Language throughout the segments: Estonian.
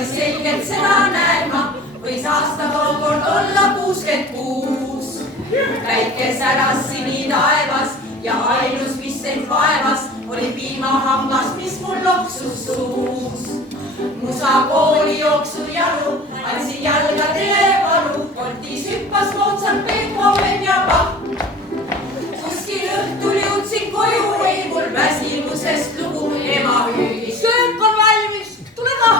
päris selgelt seda näen ma, võis aasta tookord olla 66. Päike säras sinitaevas ja ainus, mis end vaevas, oli piimahammas, mis mul loksus suus. Musa kooli jooksu jalu, andsin jalgadele valu, kotis hüppas Mozart, Beethoven ja Bach. Kuskil õhtul jõudsin koju, ei mul väsimusest lugu, ema hüüdis. Söök on valmis, tule ka!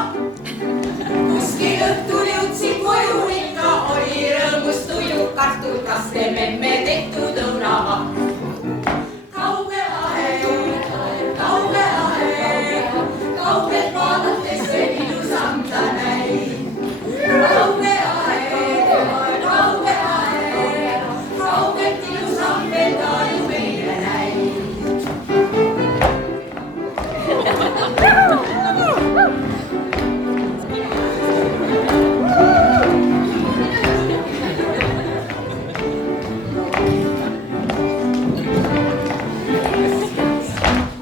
Kuskil õhtul jõudsin koju, ikka oli rõõmus tuju, kartulkaste memme tehtud õunava. Kauge aeg, kaugelt vaadates veel ilusam ta näib. Kauge aeg, kaugelt ilusam veel ta ju meile näib.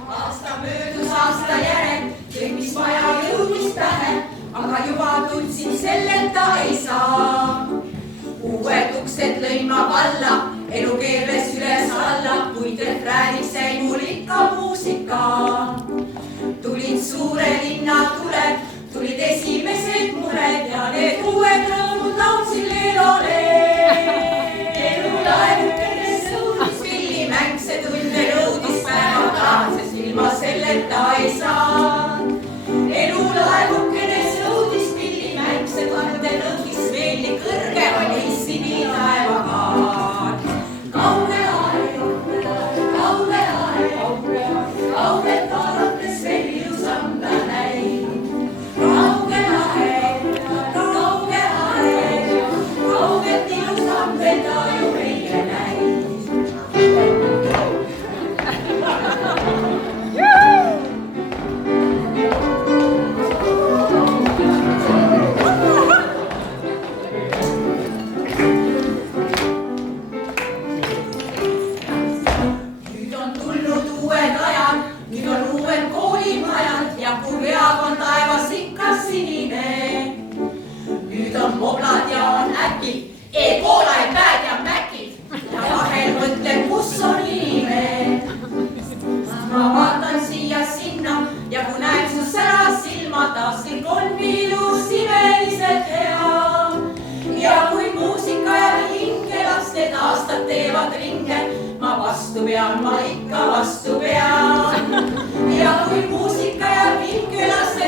Aasta möödus aasta järel, kõigis maja jõudis pähe, aga juba tundsin selleta ei saa. Uued uksed lõin ma valla, elu keerles üles alla, kuid refrääniks jäi mul ikka muusika. Tulid suure linna tuled, tulid esimesed mured ja need uued rõõmud laulsin leelole. Elulaevukene sõudis pillimäng, see tunne nõudis päeva taas, sest ilma selleta ei saa. Elulaevukene sõudis pillimäng, see tunne nõudis veel nii kõrge oli sinitaevakaan. Kauge aeg, kaugelt vaadates veel ilusam ta näib. Kauge aeg, kaugelt ilusam veel ta ju meile näib. Nüüd on tulnud uued ajad, nüüd on uued koolimajad ja kurveab on taevas ikka sinine. Nüüd on moblad ja on äkid, e-koolad, päed ja mäkid ja vahel mõtlen, kus on inimene. Ma vaatan siia-sinna ja kui näen su säras silma, taas kõik on ilus, imeliselt hea. Ja kui muusika ja hinge laste aastad teevad ringe, ma vastu pean, ma ikka vastu pean. Ja kui muusika ja hinge laste